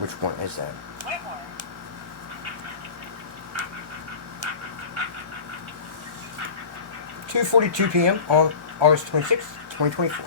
Which one is that? 2:42 p.m. on August 26th, 2024.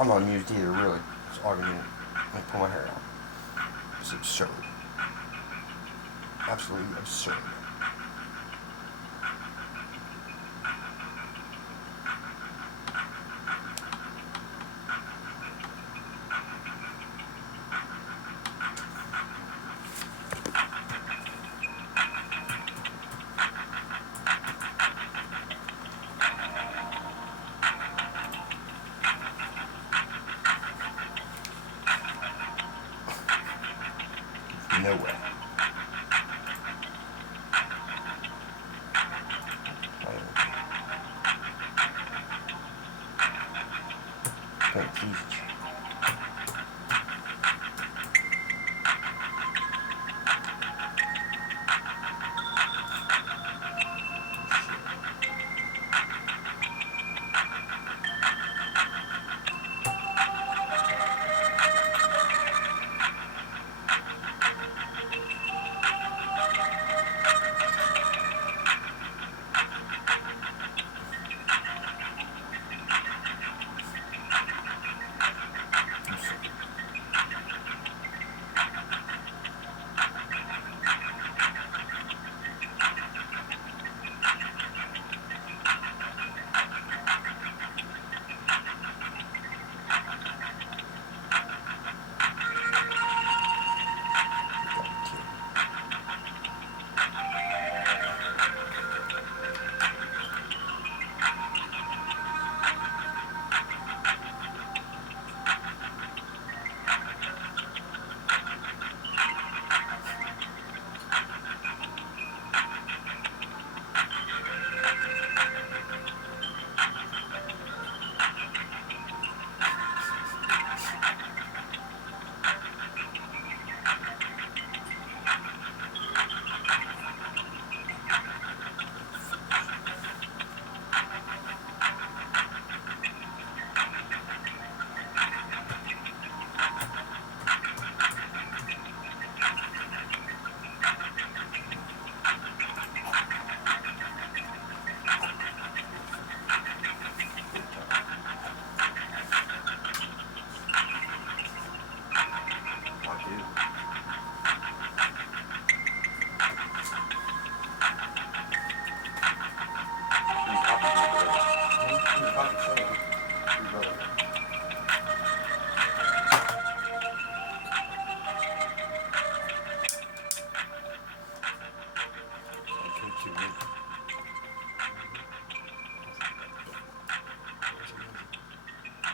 I'm not amused either, really. It's arguing. Let me pull my hair out. It's absurd. Absolutely absurd. No way. Oh, Jesus.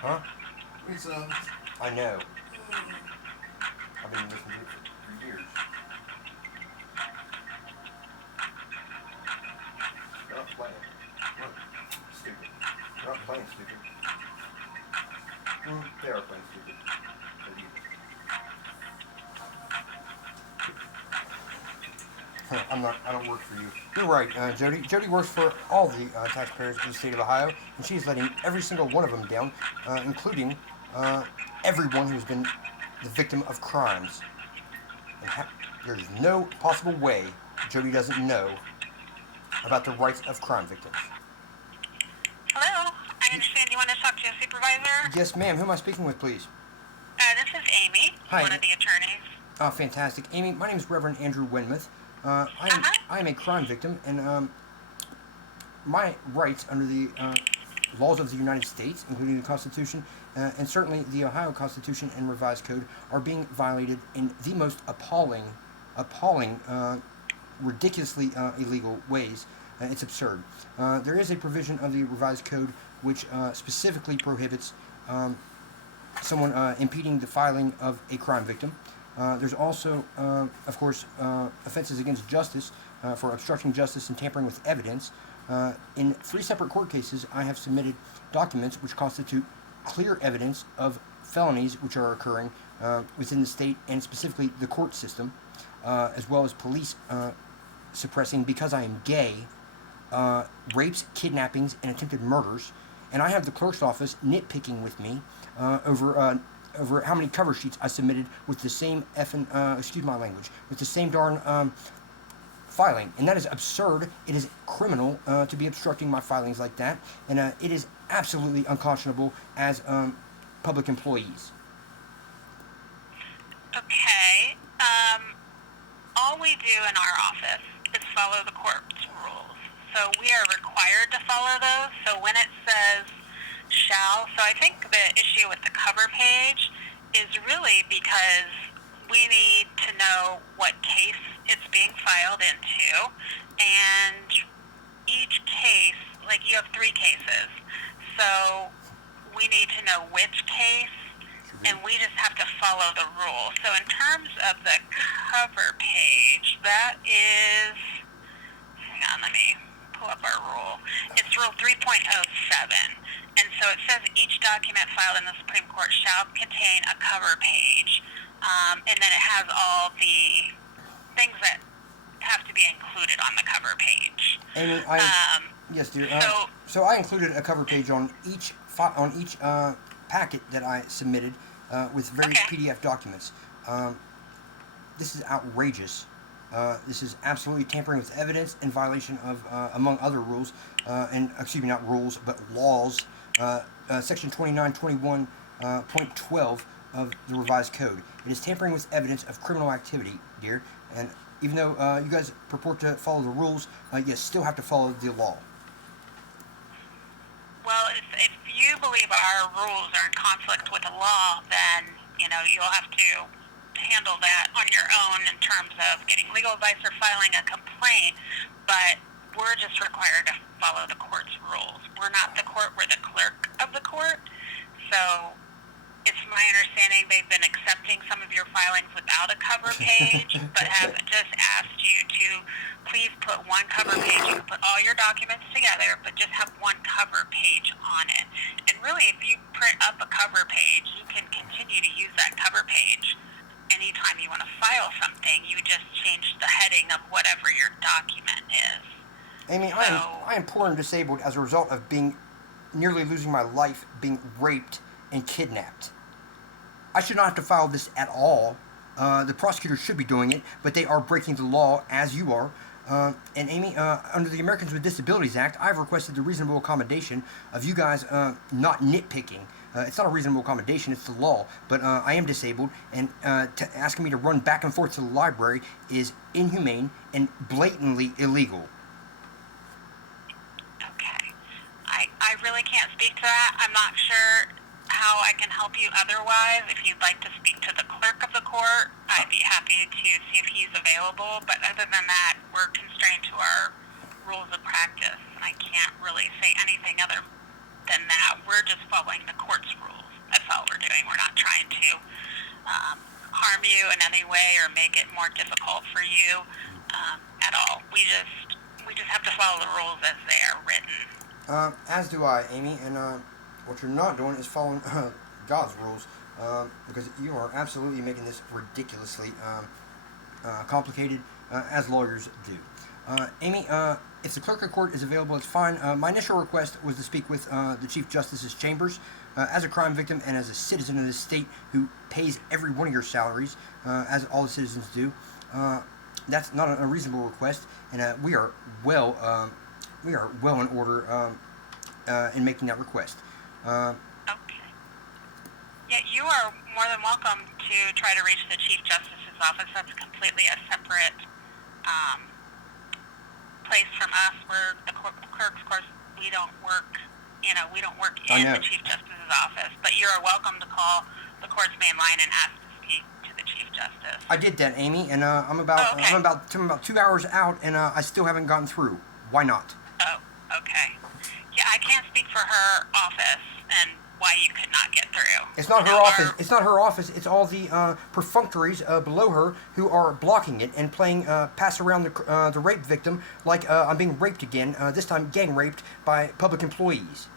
Huh? I know. I've been listening to it for years. They're not playing. Look, stupid. They're not playing stupid. They are playing stupid. I don't work for you. You're right, Jody. Jody works for all the taxpayers in the state of Ohio, and she's letting every single one of them down, including everyone who's been the victim of crimes. And there's no possible way Jody doesn't know about the rights of crime victims. Hello, I understand you want to talk to a supervisor? Yes, ma'am. Who am I speaking with, please? This is AIMee, Hi. one of the attorneys. Oh, fantastic. AIMee, my name is Reverend Andrew Wenmuth. I am a crime victim, and my rights under the laws of the United States, including the Constitution, and certainly the Ohio Constitution and Revised Code, are being violated in the most appalling, ridiculously illegal ways. It's absurd. There is a provision of the Revised Code which specifically prohibits someone impeding the filing of a crime victim. There's also, of course, offenses against justice for obstructing justice and tampering with evidence. In 3 separate court cases, I have submitted documents which constitute clear evidence of felonies which are occurring within the state and specifically the court system, as well as police suppressing, because I am gay, rapes, kidnappings, and attempted murders. And I have the clerk's office nitpicking with me over how many cover sheets I submitted with the same excuse my language, with the same darn filing. And that is absurd. It is criminal to be obstructing my filings like that. And it is absolutely unconscionable as public employees. Okay. All we do in our office is follow the court's rules. So we are required to follow those. So when it says shall, so I think the issue with the cover page is really because we need to know what case it's being filed into, and each case, like you have 3 cases, so we need to know which case, and we just have to follow the rule. So in terms of the cover page, that is, hang on, let me pull up our rule. It's Rule 3.07. And so it says each document filed in the Supreme Court shall contain a cover page. And then it has all the things that have to be included on the cover page. Amy, yes, dear. So So I included a cover page on each packet that I submitted with various PDF documents. This is outrageous. This is absolutely tampering with evidence in violation of, among other rules, and excuse me, not rules, but laws. Section 2921.12 of the revised code. It is tampering with evidence of criminal activity, dear. And even though you guys purport to follow the rules, you still have to follow the law. well, if you believe our rules are in conflict with the law, then, you'll have to handle that on your own in terms of getting legal advice or filing a complaint, but we're just required to follow the court's rules. We're not the court, we're the clerk of the court. So it's my understanding they've been accepting some of your filings without a cover page, but have just asked you to please put one cover page. You can put all your documents together, but just have one cover page on it. And really, if you print up a cover page, you can continue to use that cover page anytime you want to file something. You just change the heading of whatever your document is. Amy, I am poor and disabled as a result of nearly losing my life, being raped and kidnapped. I should not have to file this at all. The prosecutors should be doing it, but they are breaking the law, as you are. And Amy, under the Americans with Disabilities Act, I've requested the reasonable accommodation of you guys not nitpicking. It's not a reasonable accommodation, it's the law. But I am disabled, and asking me to run back and forth to the library is inhumane and blatantly illegal. Okay. I really can't speak to that. I'm not sure how I can help you otherwise. If you'd like to speak to the clerk of the court, I'd be happy to see if he's available. But other than that, we're constrained to our rules of practice, and I can't really say anything other than that. We're just following the court's rules. That's all we're doing. We're not trying to harm you in any way or make it more difficult for you at all. We just have to follow the rules as they are written. As do I, Amy, and what you're not doing is following God's rules, because you are absolutely making this ridiculously complicated, as lawyers do. Amy, if the clerk of court is available, it's fine. My initial request was to speak with the Chief Justice's chambers. As a crime victim and as a citizen of this state who pays every one of your salaries, as all the citizens do, that's not a reasonable request, and we are well in order in making that request. Okay. Yeah, you are more than welcome to try to reach the Chief Justice's office. That's completely a separate place from us. We're the clerks, of course. We don't work in the Chief Justice's office. But you are welcome to call the court's main line and ask to speak to the Chief Justice. I did that, Amy, and I'm about 2 hours out, and I still haven't gotten through. Why not? Oh, okay. Yeah, I can't speak for her office, and why you could not get through. It's not her Now, office. It's not her office. It's all the perfunctories below her who are blocking it and playing pass around the rape victim like I'm being raped again. This time, gang raped by public employees.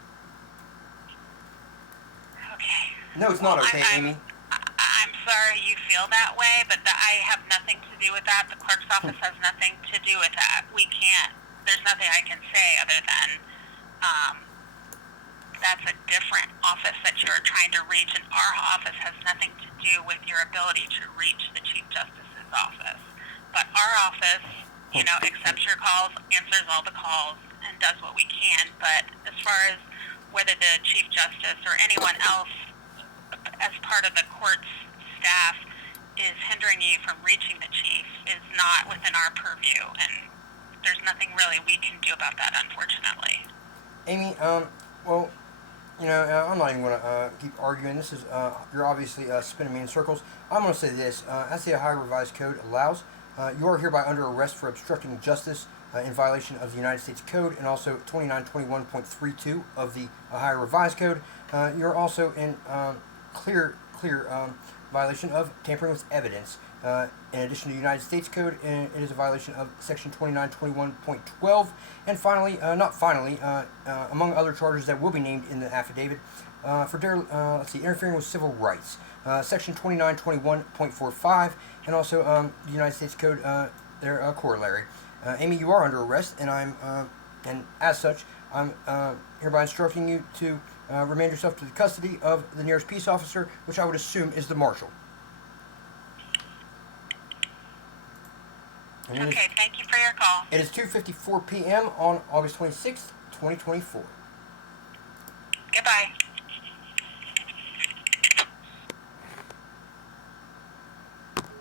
Okay. No, it's not okay, Amy. I'm sorry you feel that way, but I have nothing to do with that. The clerk's office has nothing to do with that. We can't. There's nothing I can say other than that's a different office that you're trying to reach, and our office has nothing to do with your ability to reach the Chief Justice's office. But our office, accepts your calls, answers all the calls, and does what we can. But as far as whether the Chief Justice or anyone else as part of the court's staff is hindering you from reaching the chief is not within our purview, and there's nothing really we can do about that, unfortunately. Amy, well, I'm not even going to keep arguing. This is, you're obviously spinning me in circles. I'm going to say this. As the Ohio Revised Code allows, you are hereby under arrest for obstructing justice in violation of the United States Code and also 2921.32 of the Ohio Revised Code. You're also in clear violation of tampering with evidence. In addition to the United States Code, it is a violation of Section 2921.12. And finally, among other charges that will be named in the affidavit, for interfering with civil rights, Section 2921.45, and also the United States Code, their corollary. Amy, you are under arrest, and and as such, I'm hereby instructing you to remand yourself to the custody of the nearest peace officer, which I would assume is the marshal. Okay, thank you for your call. It is 2:54 p.m. on August 26th, 2024.